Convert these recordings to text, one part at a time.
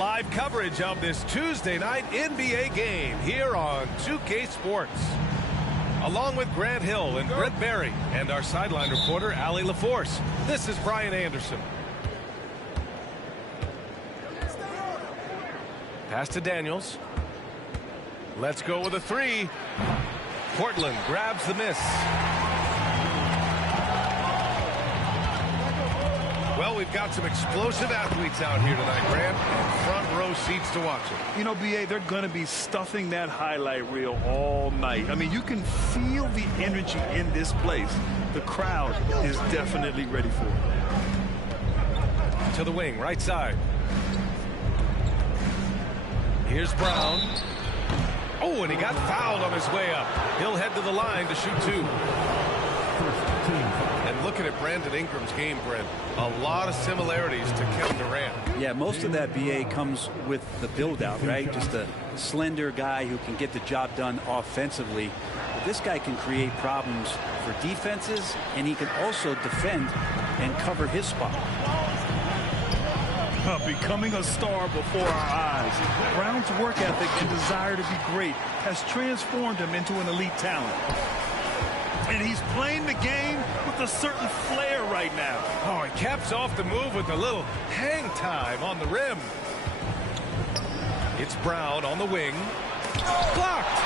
Live coverage of this Tuesday night NBA game here on 2K Sports. Along with Grant Hill and Brent Barry and our sideline reporter, Allie LaForce. This is Brian Anderson. Pass to Daniels. Let's go with a three. Portland grabs the miss. Well, we've got some explosive athletes out here tonight, Grant, and front row seats to watch it. You know, B.A., they're going to be stuffing that highlight reel all night. I mean, you can feel the energy in this place. The crowd is definitely ready for it. To the wing, right side. Here's Brown. Oh, and he got fouled on his way up. He'll head to the line to shoot two. And looking at Brandon Ingram's game, Brent, a lot of similarities to Kevin Durant. Yeah, most of that, BA, comes with the build-out, right? Just a slender guy who can get the job done offensively. But this guy can create problems for defenses, and he can also defend and cover his spot. Becoming a star before our eyes. Brown's work ethic and desire to be great has transformed him into an elite talent. And he's playing the game with a certain flair right now. Oh, he caps off the move with a little hang time on the rim. It's Brown on the wing. Blocked.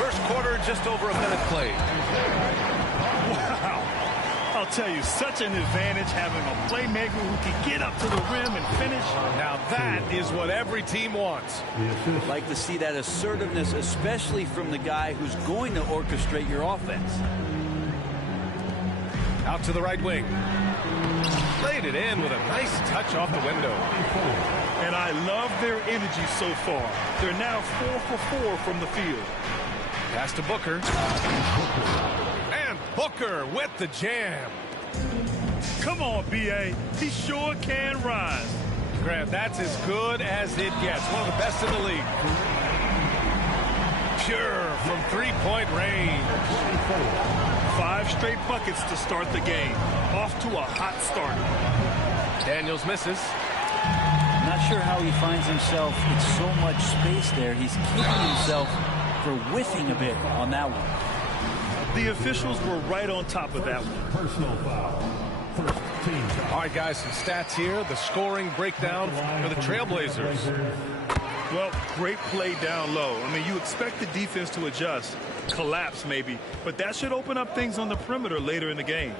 First quarter, just over a minute played. Wow. I'll tell you, such an advantage having a playmaker who can get up to the rim and finish. Now that is what every team wants. I'd like to see that assertiveness, especially from the guy who's going to orchestrate your offense. Out to the right wing. Played it in with a nice touch off the window. And I love their energy so far. They're now 4 for 4 from the field. Pass to Booker. And Booker with the jam. Come on, B.A. He sure can rise. Grant, that's as good as it gets. One of the best in the league. Pure from three-point range. 5 straight buckets to start the game. Off to a hot start. Daniels misses. Not sure how he finds himself in so much space there. He's kicking himself for whiffing a bit on that one. The officials were right on top of that one. Personal foul. First team foul. All right, guys, some stats here. The scoring breakdown for the Trailblazers. Well, great play down low. I mean, you expect the defense to adjust, collapse maybe, but that should open up things on the perimeter later in the game.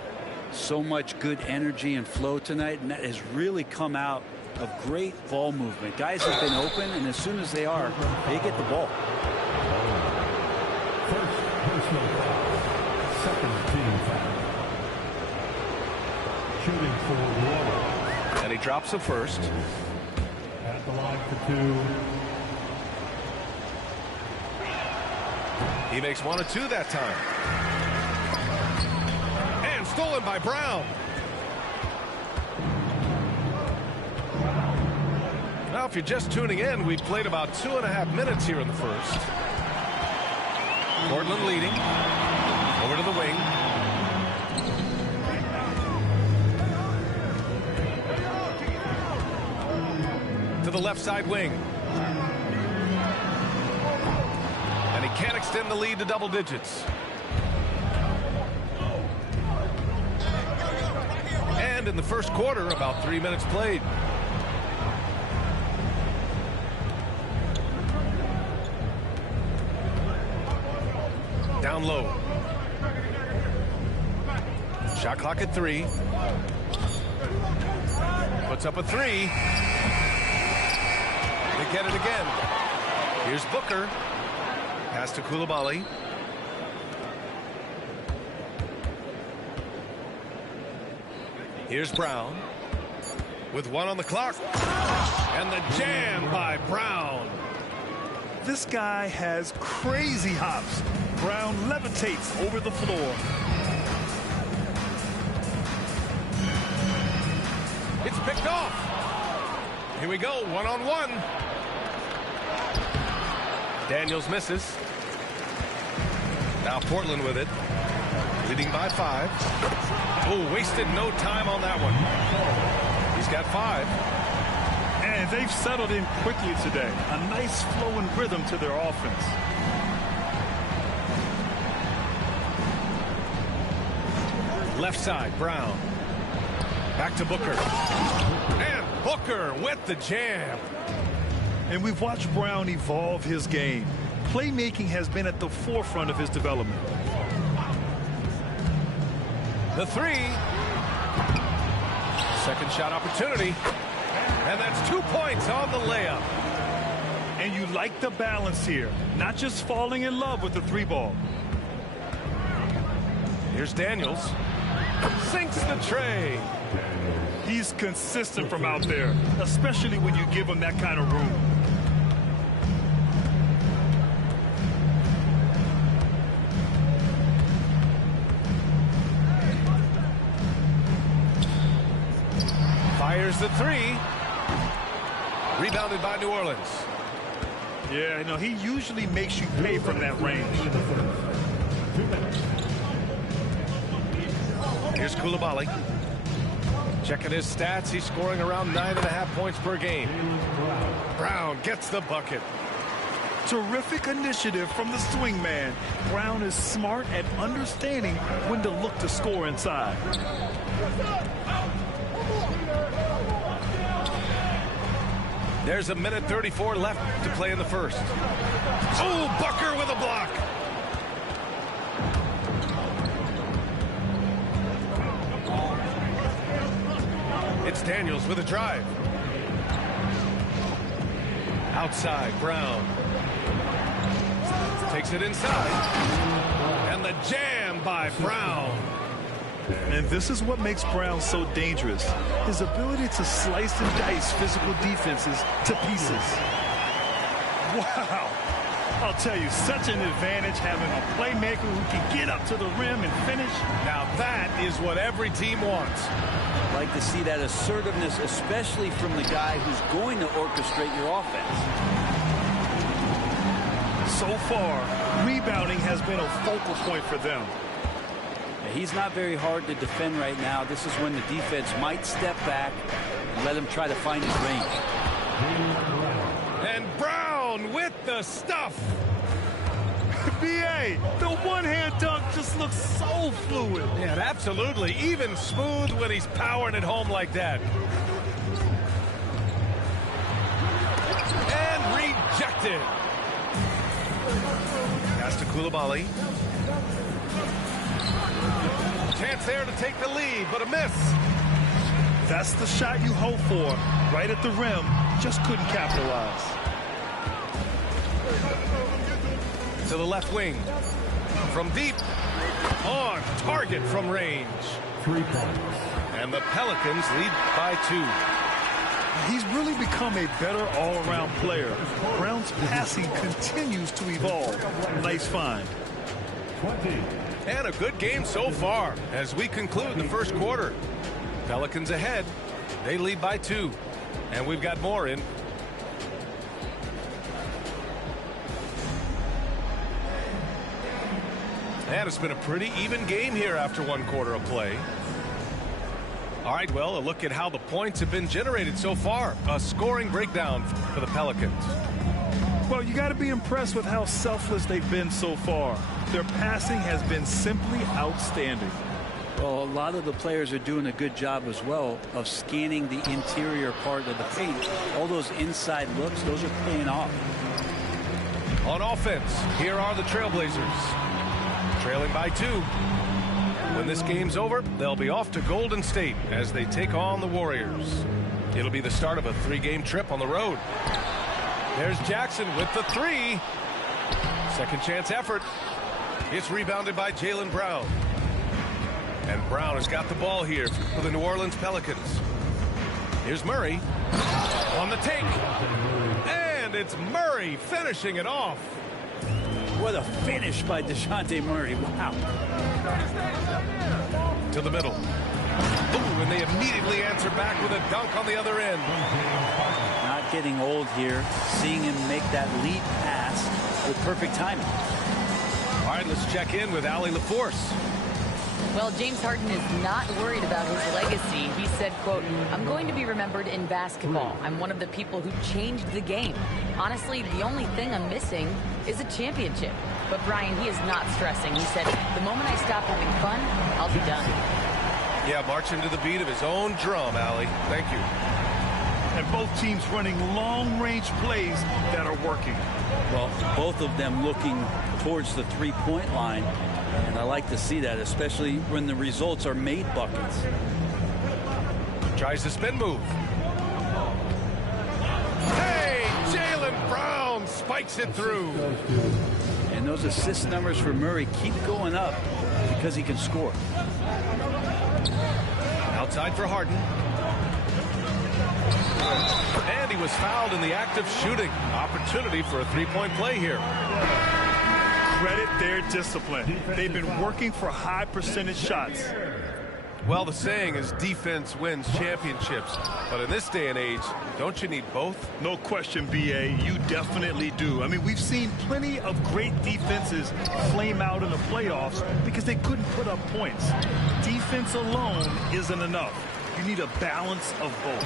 So much good energy and flow tonight, and that has really come out of great ball movement. Guys have been open, and as soon as they are, they get the ball. First personal foul. Second team foul. Shooting for Waller. And he drops the first. At the line for two. He makes 1 or 2 that time. And stolen by Brown. Now, if you're just tuning in, we've played about 2.5 minutes here in the first. Portland leading. Over to the wing. To the left side wing. And he can't extend the lead to double digits. And in the first quarter, about 3 minutes played. Down low. Shot clock at 3. Puts up a 3. They get it again. Here's Booker. Pass to Coulibaly. Here's Brown. With 1 on the clock. And the jam by Brown. This guy has crazy hops. Brown levitates over the floor. It's picked off. Here we go, 1-on-1. Daniels misses. Now Portland with it. Leading by 5. Oh, wasted no time on that one. He's got 5. And they've settled in quickly today. A nice flow and rhythm to their offense. Left side, Brown. Back to Booker. And Booker with the jam. And we've watched Brown evolve his game. Playmaking has been at the forefront of his development. The 3. Second shot opportunity. And that's 2 points on the layup. And you like the balance here. Not just falling in love with the 3-ball. Here's Daniels. Sinks the tray. He's consistent from out there, especially when you give him that kind of room. Fires the 3. Rebounded by New Orleans. Yeah, no, he usually makes you pay from that range. Here's Coulibaly. Checking his stats, he's scoring around 9.5 points per game. Brown gets the bucket. Terrific initiative from the swing man. Brown is smart at understanding when to look to score inside. There's 1:34 left to play in the first. Oh, Booker with a block. It's Daniels with a drive. Outside, Brown. Takes it inside. And the jam by Brown. And this is what makes Brown so dangerous. His ability to slice and dice physical defenses to pieces. Wow. I'll tell you, such an advantage having a playmaker who can get up to the rim and finish. Now that is what every team wants. I'd like to see that assertiveness, especially from the guy who's going to orchestrate your offense. So far, rebounding has been a focal point for them. He's not very hard to defend right now. This is when the defense might step back and let him try to find his range. And Brown with the stuff. B.A., the one-hand dunk just looks so fluid. Yeah, absolutely. Even smooth when he's powering it home like that. And rejected. Pass to Coulibaly. Chance there to take the lead, but a miss. That's the shot you hope for. Right at the rim, just couldn't capitalize. To the left wing. From deep. On target from range. 3 points. And the Pelicans lead by 2. He's really become a better all-around player. Brown's passing continues to evolve. Nice find. 20. And a good game so far as we conclude the first quarter. Pelicans ahead. They lead by 2. And we've got more in. And it's been a pretty even game here after 1 quarter of play. All right, well, a look at how the points have been generated so far. A scoring breakdown for the Pelicans. Well, you got to be impressed with how selfless they've been so far. Their passing has been simply outstanding. Well, a lot of the players are doing a good job as well of scanning the interior part of the paint. All those inside looks, those are paying off. On offense, here are the Trailblazers. Trailing by 2. When this game's over, they'll be off to Golden State as they take on the Warriors. It'll be the start of a 3-game trip on the road. There's Jackson with the 3. Second chance effort. It's rebounded by Jaylen Brown. And Brown has got the ball here for the New Orleans Pelicans. Here's Murray on the take. And it's Murray finishing it off. What a finish by DeJounte Murray. Wow. To the middle. Ooh, and they immediately answer back with a dunk on the other end. Not getting old here. Seeing him make that lead pass with perfect timing. All right, let's check in with Allie LaForce. Well, James Harden is not worried about his legacy. He said, quote, "I'm going to be remembered in basketball. I'm one of the people who changed the game. Honestly, the only thing I'm missing is a championship." But Brian, he is not stressing. He said, "The moment I stop having fun, I'll be done." Yeah, marching to the beat of his own drum, Allie. Thank you. And both teams running long-range plays that are working. Well, both of them looking towards the three-point line. And I like to see that, especially when the results are made buckets. Tries the spin move. Hey, Jaylen Brown spikes it through. And those assist numbers for Murray keep going up because he can score. Outside for Harden. And he was fouled in the act of shooting. Opportunity for a three-point play here. Credit their discipline. They've been working for high percentage shots. Well, the saying is defense wins championships. But in this day and age, don't you need both? No question, B.A. You definitely do. I mean, we've seen plenty of great defenses flame out in the playoffs because they couldn't put up points. Defense alone isn't enough. You need a balance of both.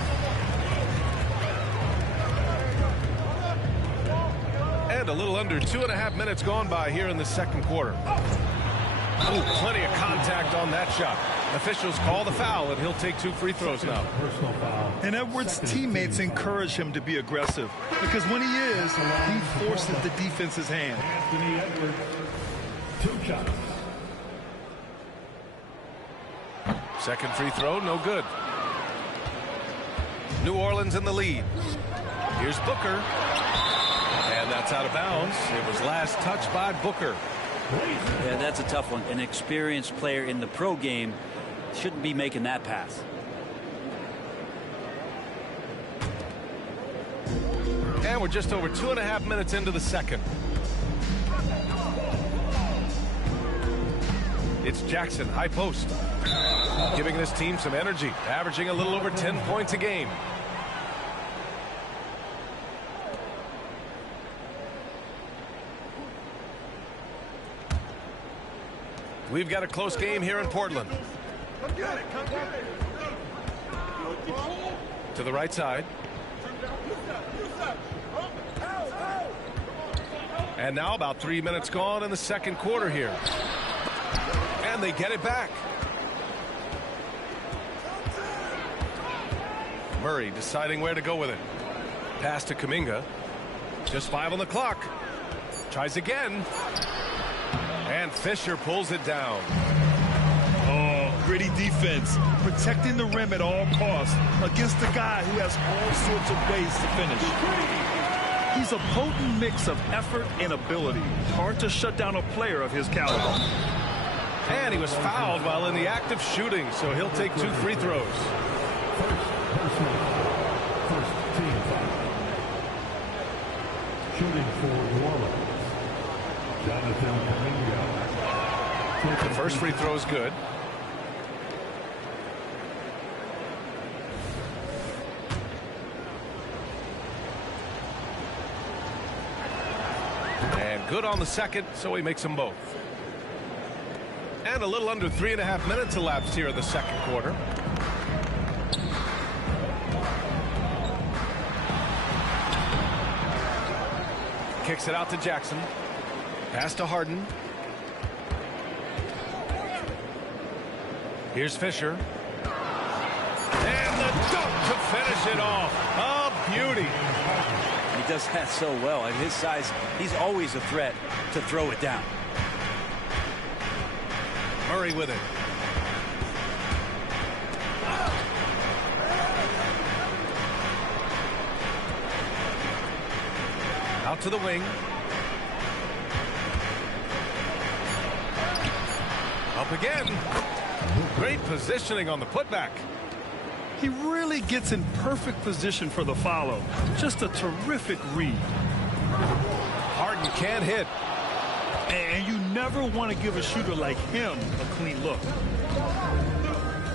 And a little under 2.5 minutes gone by here in the second quarter. Ooh, plenty of contact on that shot. Officials call the foul, and he'll take 2 free throws now. Personal foul. And Edwards' teammates encourage him to be aggressive because when he is, he forces the defense's hand. Anthony Edwards, 2 shots. Second free throw, no good. New Orleans in the lead. Here's Booker. And that's out of bounds. It was last touched by Booker. Yeah, that's a tough one. An experienced player in the pro game shouldn't be making that pass. And we're just over 2.5 minutes into the second. It's Jackson, high post. Giving this team some energy, averaging a little over 10 points a game. We've got a close game here in Portland. To the right side. And now about 3 minutes gone in the second quarter here. And they get it back. Murray deciding where to go with it. Pass to Kuminga. Just 5 on the clock. Tries again. And Fisher pulls it down. Oh, gritty defense. Protecting the rim at all costs against a guy who has all sorts of ways to finish. He's a potent mix of effort and ability. Hard to shut down a player of his caliber. And he was fouled while in the act of shooting, so he'll take 2 free throws. First team foul. Shooting for New Orleans, Jonathan Kuminga. The first free throw is good. And good on the second, so he makes them both. And a little under 3.5 minutes elapsed here in the second quarter. Kicks it out to Jackson. Pass to Harden. Here's Fisher. And the dunk to finish it off. A beauty. He does that so well. At his size, he's always a threat to throw it down. Murray with it. Out to the wing. Up again. Great positioning on the putback. He really gets in perfect position for the follow. Just a terrific read. Harden can't hit. And you never want to give a shooter like him a clean look.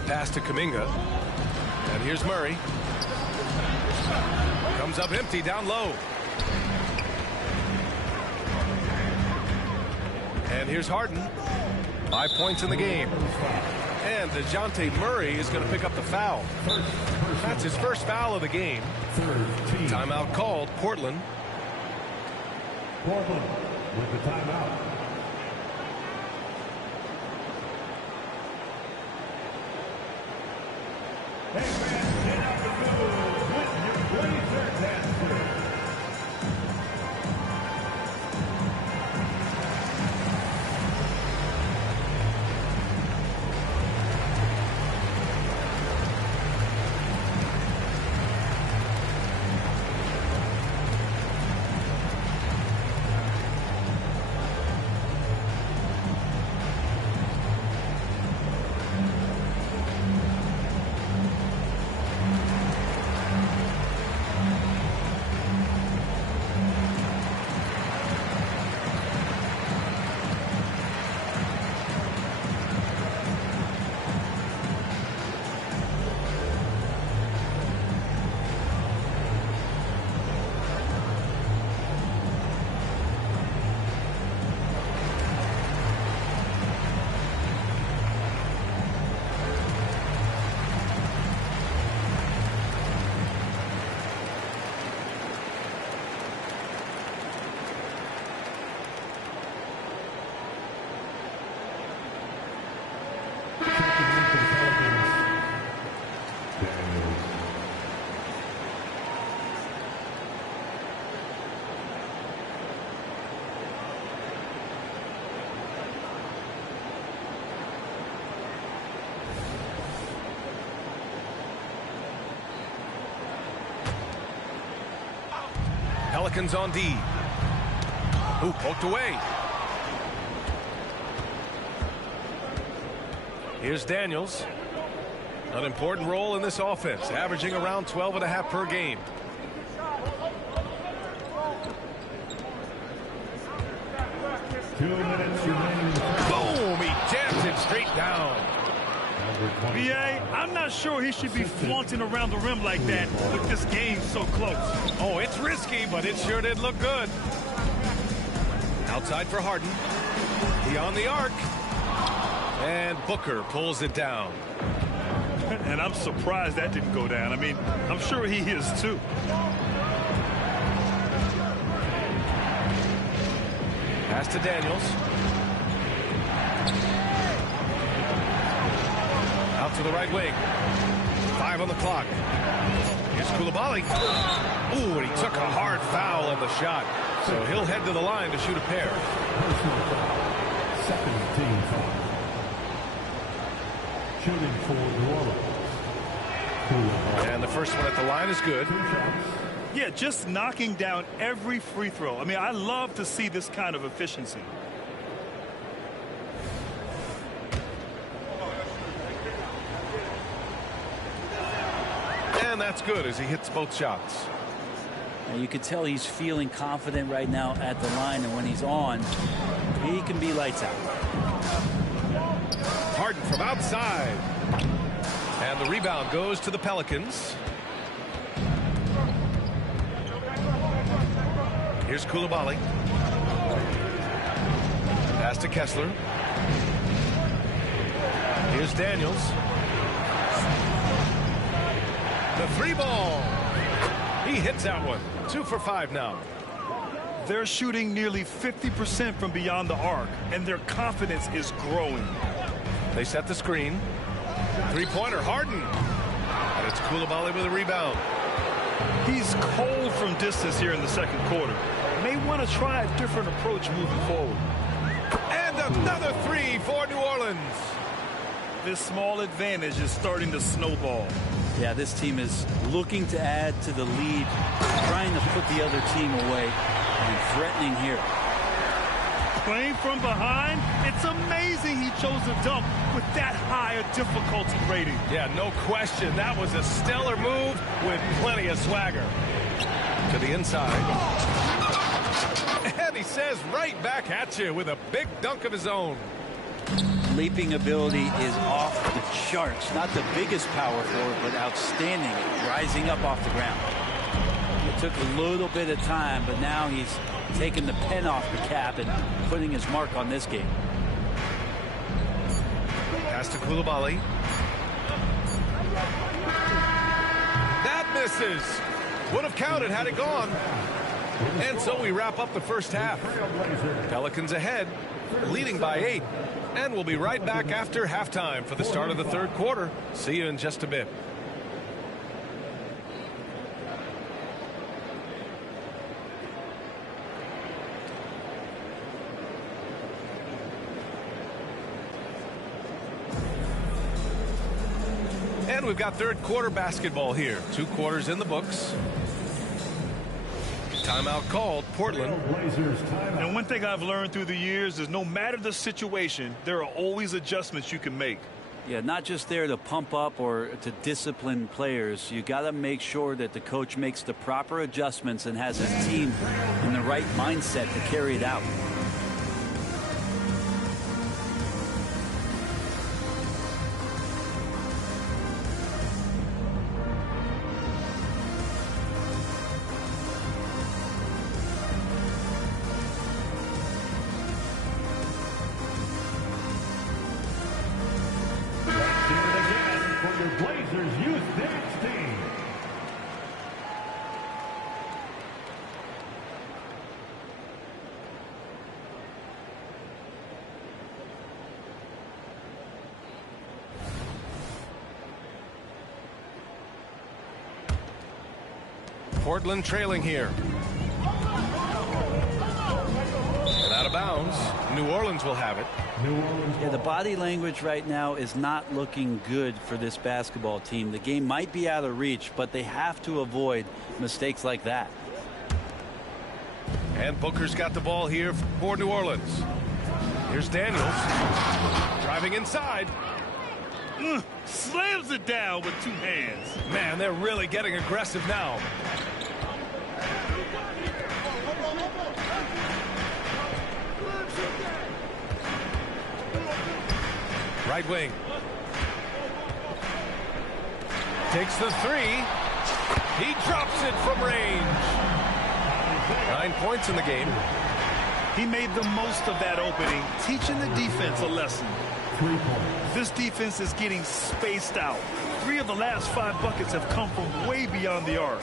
Pass to Kuminga. And here's Murray. Comes up empty down low. And here's Harden. 5 points in the game. And DeJounte Murray is going to pick up the foul. That's his first foul of the game. Timeout called, Portland. Portland with the timeout. Hey, fans, get out the field with your Blazers dancers. Pelicans on D. Ooh, poked away. Here's Daniels. An important role in this offense, averaging around 12.5 per game. Boom! He jams it straight down. B.A., I'm not sure he should be flaunting around the rim like that with this game so close. Oh, it's risky, but it sure did look good. Outside for Harden. Beyond the arc. And Booker pulls it down. And I'm surprised that didn't go down. I mean, I'm sure he is too. Pass to Daniels. Out to the right wing. 5 on the clock. Here's Coulibaly. Ooh, and he took a hard foul in the shot. So he'll head to the line to shoot a pair. Second team foul. Shooting for New Orleans. And the first one at the line is good. Yeah, just knocking down every free throw. I mean, I love to see this kind of efficiency. And that's good as he hits both shots. Now you can tell he's feeling confident right now at the line, and when he's on, he can be lights out. Harden from outside. And the rebound goes to the Pelicans. Here's Coulibaly. Pass to Kessler. Here's Daniels. The 3 ball. He hits that one. 2 for 5 now. They're shooting nearly 50% from beyond the arc, and their confidence is growing. They set the screen. 3-pointer, Harden. And it's Coulibaly with a rebound. He's cold from distance here in the second quarter. May want to try a different approach moving forward. And another 3 for New Orleans. This small advantage is starting to snowball. Yeah, this team is looking to add to the lead, trying to put the other team away, and threatening here. Playing from behind, it's amazing he chose to dunk with that high a difficulty rating. Yeah, no question. That was a stellar move with plenty of swagger. To the inside. And he says right back at you with a big dunk of his own. Leaping ability is off the charts. Not the biggest power forward, but outstanding at rising up off the ground. It took a little bit of time, but now he's taking the pen off the cap and putting his mark on this game. Pass to Koulibaly. That misses. Would have counted had it gone. And so we wrap up the first half. Pelicans ahead, leading by 8. And we'll be right back after halftime for the start of the third quarter. See you in just a bit. And we've got third quarter basketball here. 2 quarters in the books. Timeout called, Portland. And one thing I've learned through the years is no matter the situation, there are always adjustments you can make. Yeah, not just there to pump up or to discipline players. You got to make sure that the coach makes the proper adjustments and has his team in the right mindset to carry it out. Portland trailing here. And out of bounds. New Orleans will have it. Yeah, the body language right now is not looking good for this basketball team. The game might be out of reach, but they have to avoid mistakes like that. And Booker's got the ball here for New Orleans. Here's Daniels. Driving inside. Slams it down with 2 hands. Man, they're really getting aggressive now. Right wing. Takes the 3. He drops it from range. 9 points in the game. He made the most of that opening, teaching the defense a lesson. This defense is getting spaced out. 3 of the last 5 buckets have come from way beyond the arc.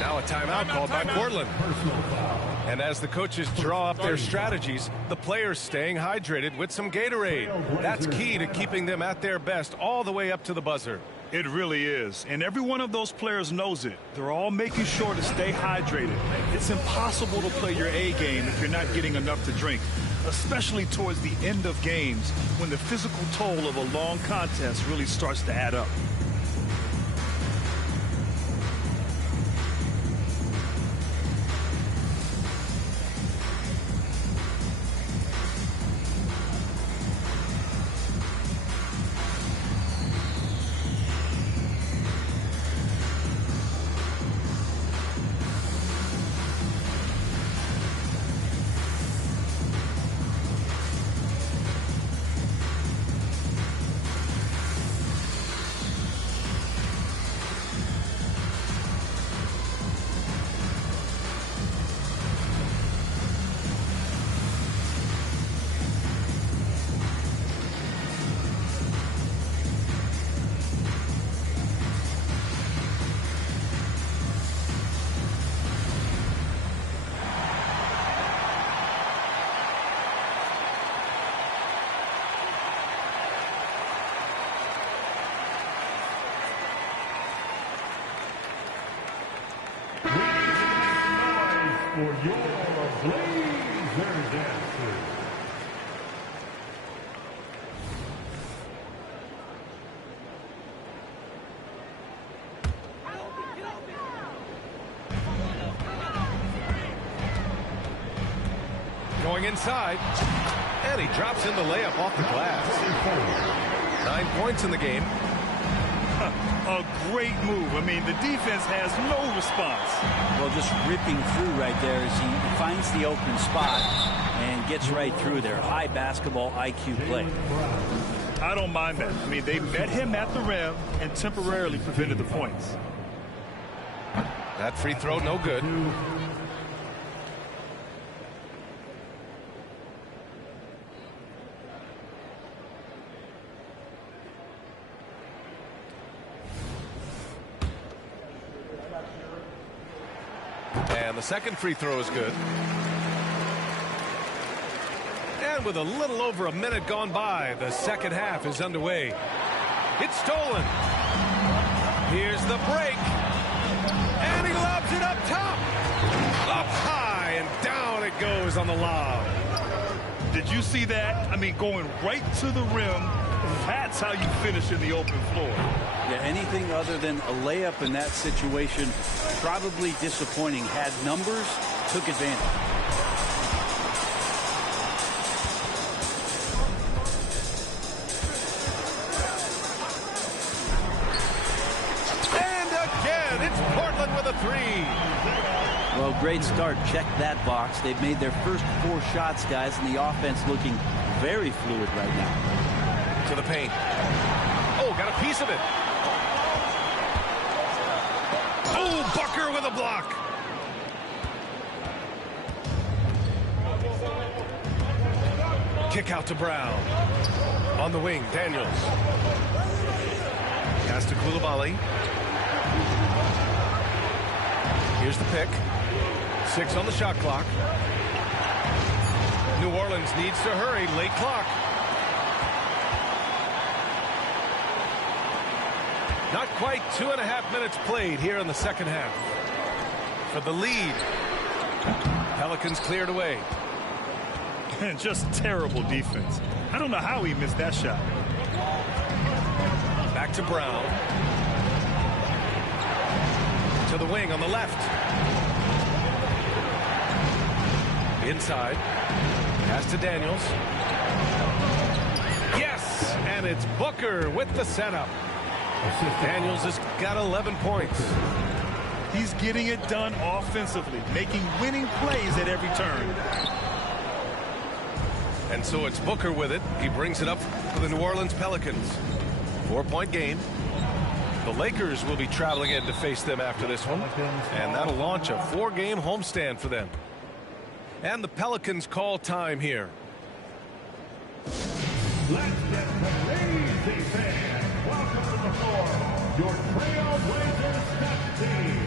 Now a timeout called by Portland. And as the coaches draw up their strategies, the players staying hydrated with some Gatorade. That's key to keeping them at their best all the way up to the buzzer. It really is. And every one of those players knows it. They're all making sure to stay hydrated. It's impossible to play your A game if you're not getting enough to drink, especially towards the end of games when the physical toll of a long contest really starts to add up. For your Blazer dancers. Going inside. And he drops in the layup off the glass. 9 points in the game. A great move. I mean, the defense has no response. Well, just ripping through right there as he finds the open spot and gets right through there. High basketball IQ play. I don't mind that. I mean, they met him at the rim and temporarily prevented the points. That free throw, no good. And the second free throw is good. And with a little over a minute gone by, the second half is underway. It's stolen. Here's the break. And he lobs it up top. Up high and down it goes on the lob. Did you see that? I mean, going right to the rim. That's how you finish in the open floor. Yeah, anything other than a layup in that situation, probably disappointing. Had numbers, took advantage. And again, it's Portland with a three. Well, great start. Check that box. They've made their first 4 shots, guys, and the offense looking very fluid right now. To the paint. Oh, got a piece of it. Oh, Booker with a block. Kick out to Brown. On the wing, Daniels. Pass to Coulibaly. Here's the pick. 6 on the shot clock. New Orleans needs to hurry. Late clock. Not quite 2.5 minutes played here in the second half. For the lead. Pelicans cleared away. And just terrible defense. I don't know how he missed that shot. Back to Brown. To the wing on the left. Inside. Pass to Daniels. Yes! And it's Booker with the setup. Daniels has got 11 points. He's getting it done offensively, making winning plays at every turn. And so it's Booker with it. He brings it up for the New Orleans Pelicans. 4-point game. The Lakers will be traveling in to face them after this one. And that'll launch a 4-game homestand for them. And the Pelicans call time here. Let's get some lazy fans. Welcome to the floor, your Trailblazers Stats team.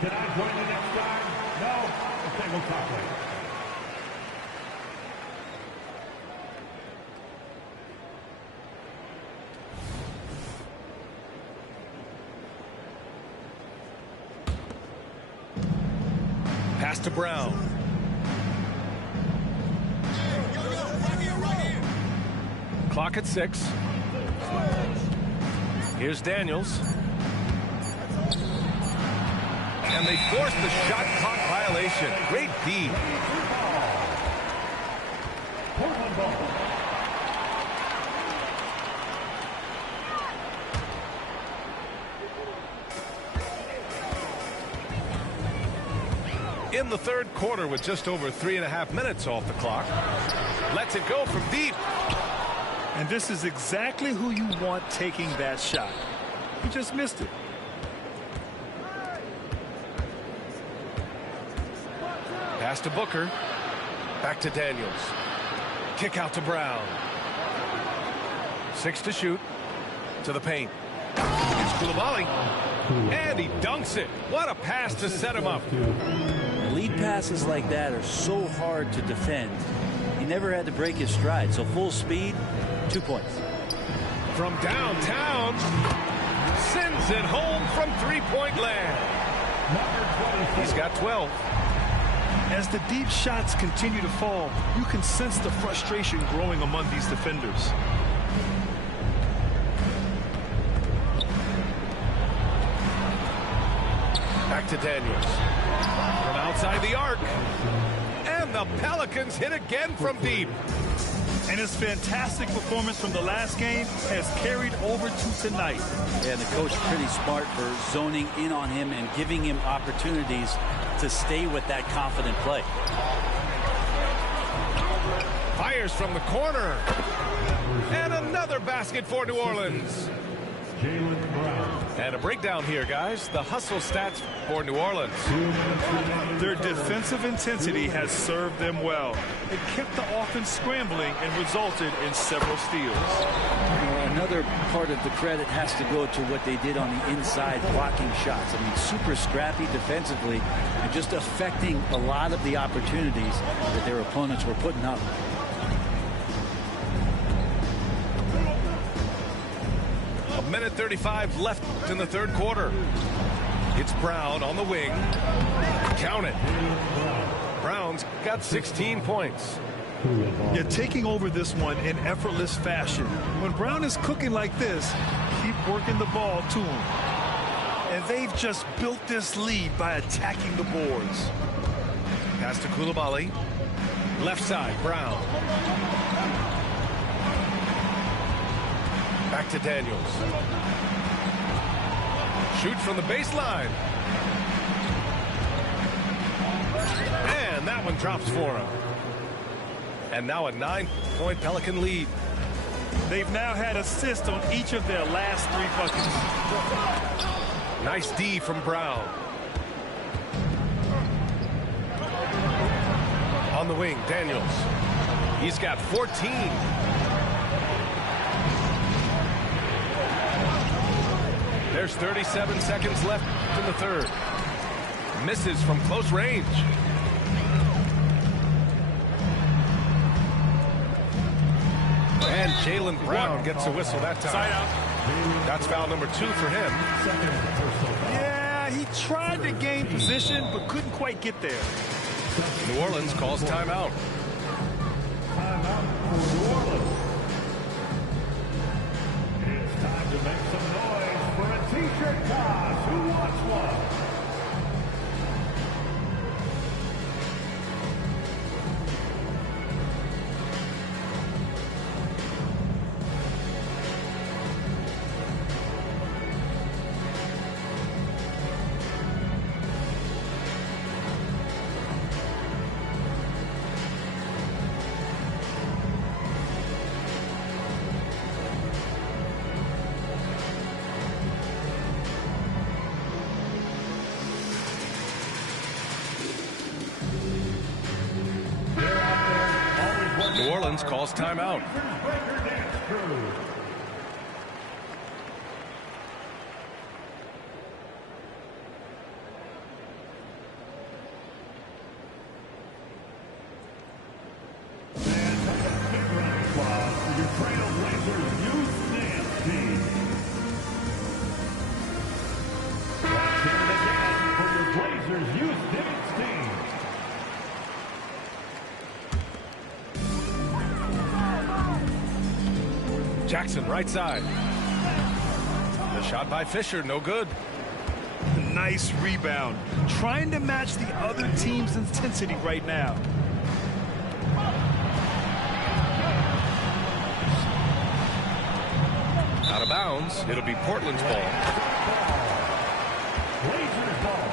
Can I join you next time? No? Okay, we'll talk later. Pass to Brown. Clock at 6. Here's Daniels. And they force the shot clock violation. Great D. Portland ball. In the third quarter with just over 3.5 minutes off the clock. Lets it go from deep. And this is exactly who you want taking that shot. He just missed it. Pass to Booker. Back to Daniels. Kick out to Brown. 6 to shoot. To the paint. It's Coulibaly. And he dunks it. What a pass to set him up. Lead passes like that are so hard to defend. He never had to break his stride. So full speed, 2 points. From downtown. Sends it home from three-point land. He's got 12. As the deep shots continue to fall, you can sense the frustration growing among these defenders. Back to Daniels. From outside the arc. And the Pelicans hit again from deep. And his fantastic performance from the last game has carried over to tonight. Yeah, the coach pretty smart for zoning in on him and giving him opportunities to stay with that confident play. Fires from the corner. And another basket for New Orleans. Jaylen Brown. And a breakdown here, guys. The hustle stats for New Orleans. Their defensive intensity has served them well. It kept the offense scrambling and resulted in several steals. Another part of the credit has to go to what they did on the inside blocking shots. I mean, super scrappy defensively and just affecting a lot of the opportunities that their opponents were putting up. A minute 35 left in the third quarter. It's Brown on the wing. Count it. Brown's got 16 points. You're taking over this one in effortless fashion. When Brown is cooking like this, keep working the ball to him. And they've just built this lead by attacking the boards. Pass to Coulibaly. Left side, Brown. Back to Daniels. Shoots from the baseline. And that one drops for him. And now a 9-point Pelican lead. They've now had assists on each of their last 3 buckets. Nice D from Brown. On the wing, Daniels. He's got 14. There's 37 seconds left in the third. Misses from close range. And Jaylen Brown gets a whistle that time. Side out. That's foul number 2 for him. Yeah, he tried to gain position, but couldn't quite get there. New Orleans calls timeout. Timeout for New Orleans. It's time to make some noise for a t-shirt toss. Who wants one? New Orleans calls timeout. Jackson, right side. The shot by Fisher, no good. Nice rebound. Trying to match the other team's intensity right now. Out of bounds. It'll be Portland's ball. Blazers ball.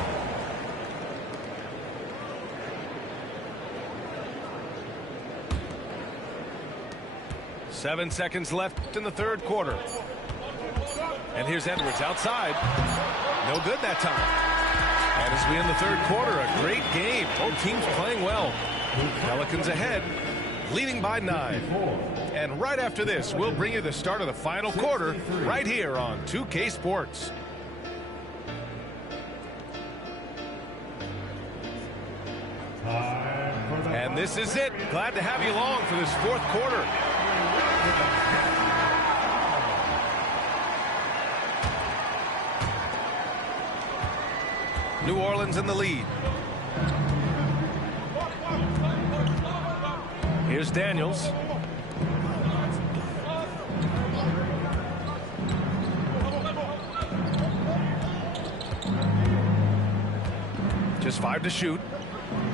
7 seconds left in the third quarter. And here's Edwards outside. No good that time. And as we end the third quarter, a great game. Both teams playing well. Pelicans ahead, leading by 9. And right after this, we'll bring you the start of the final quarter right here on 2K Sports. And this is it. Glad to have you along for this fourth quarter. New Orleans in the lead. Here's Daniels. Here's 5 to shoot.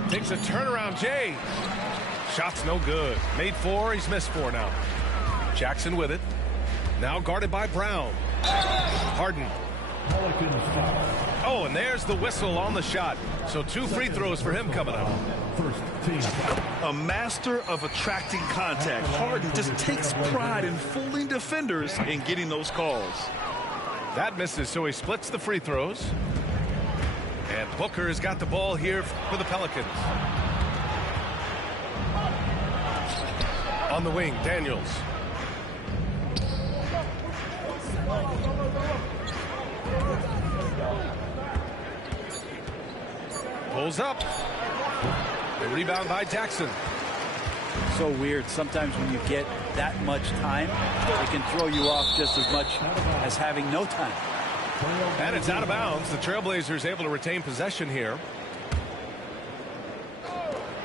Takes a turnaround, Jay. Shot's no good. Made 4, he's missed 4 now. Jackson with it. Now guarded by Brown. Harden. Oh, and there's the whistle on the shot. So 2 free throws for him coming up. A master of attracting contact. Harden just takes pride in fooling defenders and getting those calls. That misses, so he splits the free throws. And Booker has got the ball here for the Pelicans. On the wing, Daniels. Pulls up. The rebound by Jackson. So weird. Sometimes when you get that much time, it can throw you off just as much as having no time. And it's out of bounds. The Trailblazers able to retain possession here.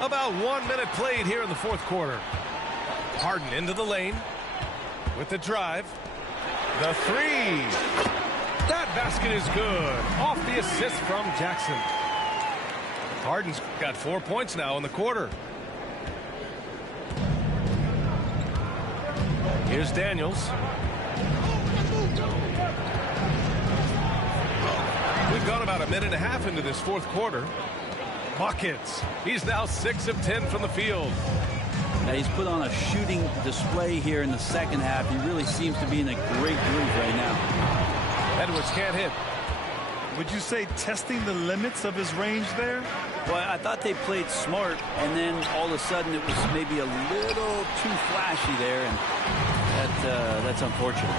About 1 minute played here in the fourth quarter. Harden into the lane with the drive. The 3. That basket is good. Off the assist from Jackson. Harden's got 4 points now in the quarter. Here's Daniels. We've gone about a minute and a half into this fourth quarter. Buckets. He's now 6 of 10 from the field. Now he's put on a shooting display here in the second half. He really seems to be in a great groove right now. Edwards can't hit. Would you say testing the limits of his range there? Well, I thought they played smart, and then all of a sudden it was maybe a little too flashy there, and that's unfortunate.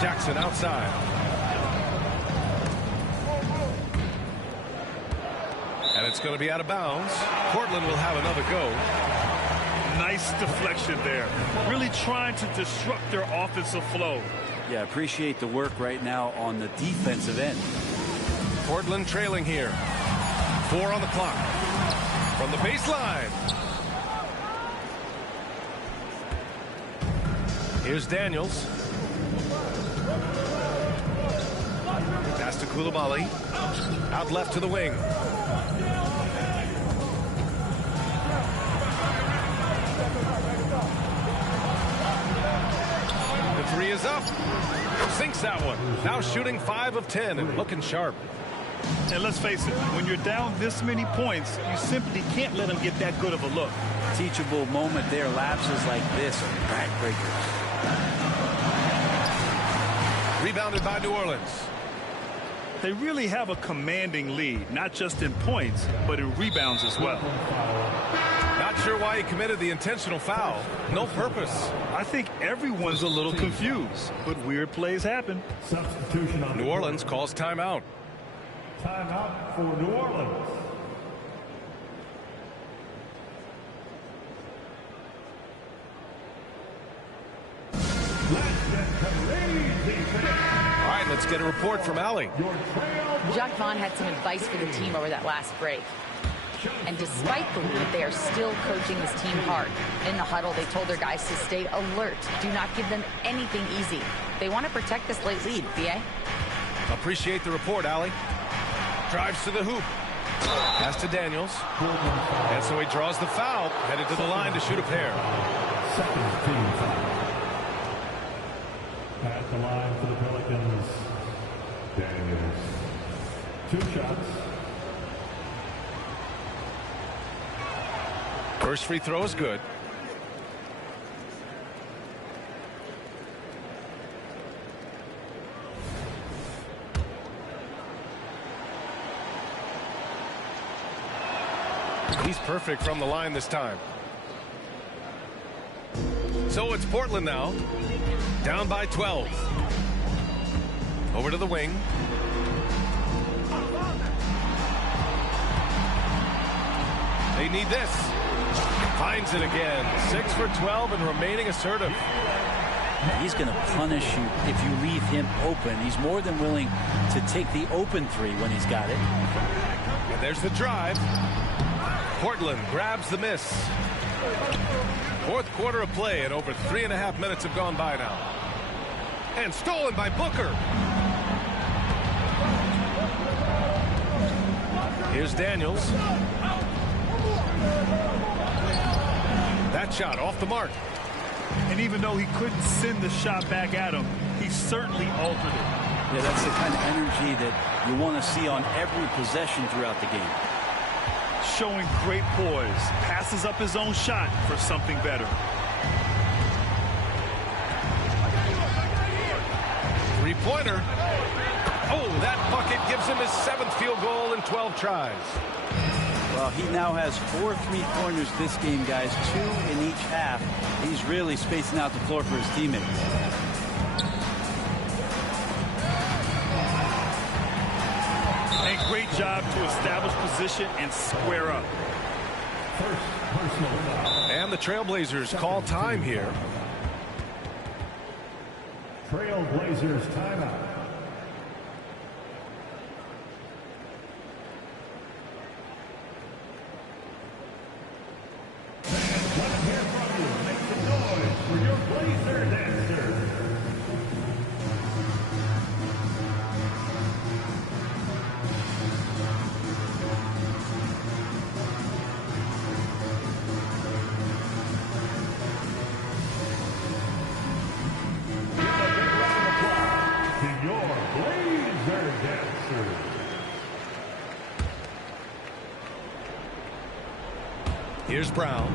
Jackson outside. And it's going to be out of bounds. Portland will have another go. Nice deflection there. Really trying to disrupt their offensive flow. Yeah, appreciate the work right now on the defensive end. Portland trailing here. 4 on the clock. From the baseline. Here's Daniels. Pass to Coulibaly. Out left to the wing. The 3 is up. Sinks that one. Now shooting 5 of 10 and looking sharp. And let's face it, when you're down this many points, you simply can't let them get that good of a look. Teachable moment there. Lapses like this are backbreakers. Rebounded by New Orleans. They really have a commanding lead, not just in points, but in rebounds as well. Not sure why he committed the intentional foul. No purpose. I think everyone's a little confused, but weird plays happen. Substitution on New Orleans calls timeout. Timeout for New Orleans. All right, let's get a report from Allie. Jacque Vaughn had some advice for the team over that last break. And despite the lead, they are still coaching this team hard. In the huddle, they told their guys to stay alert. Do not give them anything easy. They want to protect this late lead, B.A. Appreciate the report, Allie. Drives to the hoop. Pass to Daniels. And so he draws the foul. Headed to the line to shoot a pair. Second team foul. At the line for the Pelicans, Daniels. 2 shots. First free throw is good. He's perfect from the line this time. So it's Portland now. Down by 12. Over to the wing. They need this. Finds it again. 6 for 12 and remaining assertive. He's going to punish you if you leave him open. He's more than willing to take the open 3 when he's got it. And there's the drive. Portland grabs the miss. Fourth quarter of play and over 3.5 minutes have gone by now. And stolen by Booker. Here's Daniels. That shot off the mark. And even though he couldn't send the shot back at him, he certainly altered it. Yeah, that's the kind of energy that you want to see on every possession throughout the game. Showing great poise. Passes up his own shot for something better. Three-pointer. Oh, that bucket gives him his 7th field goal in 12 tries. Well, he now has 4 3-pointers this game, guys, 2 in each half. He's really spacing out the floor for his teammates. And great job to establish position and square up. First personal foul. And the Trailblazers call time here. Trailblazers timeout. Let's hear from you. Make some noise for your Blazer dancer. Give a big round of applause to your Blazer dancers. Here's Brown.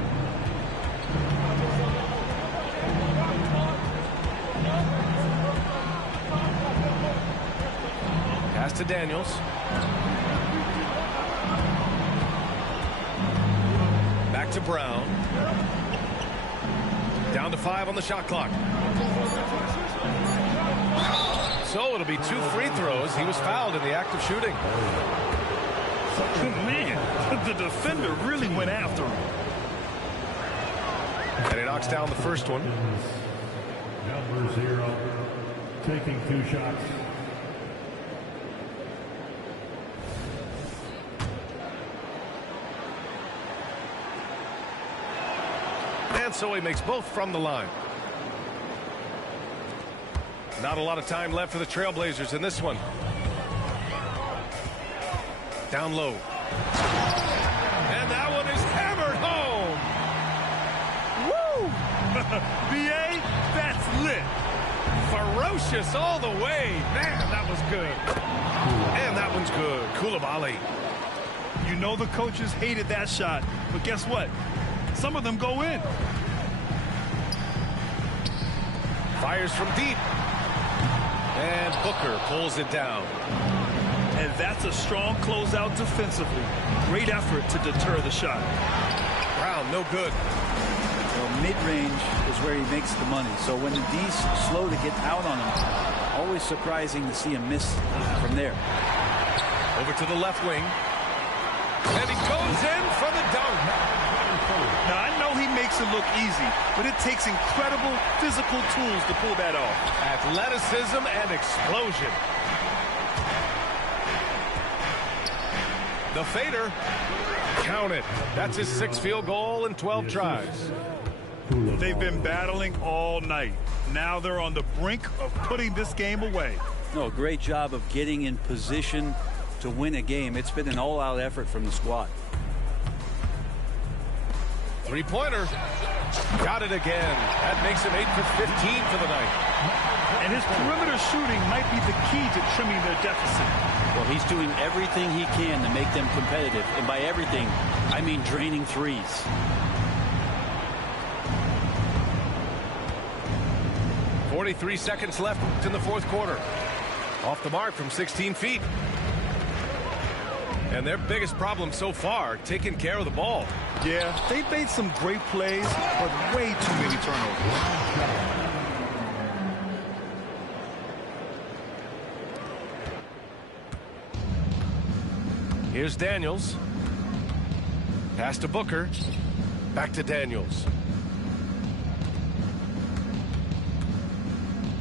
Pass to Daniels. Back to Brown. Down to 5 on the shot clock. So it'll be 2 free throws. He was fouled in the act of shooting. Man, the defender really went after him. And he knocks down the first one. Number 0, taking 2 shots. And so he makes both from the line. Not a lot of time left for the Trailblazers in this one. Down low. And that one is hammered home. Woo! BA, that's lit. Ferocious all the way. Man, that was good. And that one's good. Coulibaly. You know the coaches hated that shot, but guess what? Some of them go in. Fires from deep. And Booker pulls it down. And that's a strong closeout defensively. Great effort to deter the shot. Brown, no good. Well, mid-range is where he makes the money. So when the D's slow to get out on him, always surprising to see him miss from there. Over to the left wing. And he goes in for the dunk. Now, I know he makes it look easy, but it takes incredible physical tools to pull that off. Athleticism and explosion. The fader. Count it. That's his 6th field goal in 12 tries. They've been battling all night. Now they're on the brink of putting this game away. No, great job of getting in position to win a game. It's been an all-out effort from the squad. Three-pointer. Got it again. That makes him 8 for 15 for the night. And his perimeter shooting might be the key to trimming their deficit. Well, he's doing everything he can to make them competitive. And by everything, I mean draining threes. .43 seconds left in the 4th quarter. Off the mark from 16 feet. And their biggest problem so far, taking care of the ball. Yeah, they've made some great plays, but way too many turnovers. Here's Daniels. Pass to Booker. Back to Daniels.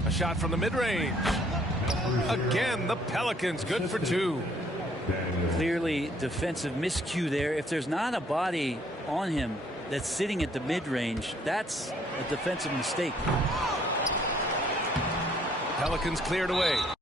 A shot from the mid-range. Again, the Pelicans good for 2. Clearly defensive miscue there. If there's not a body on him that's sitting at the mid-range, that's a defensive mistake. Pelicans cleared away.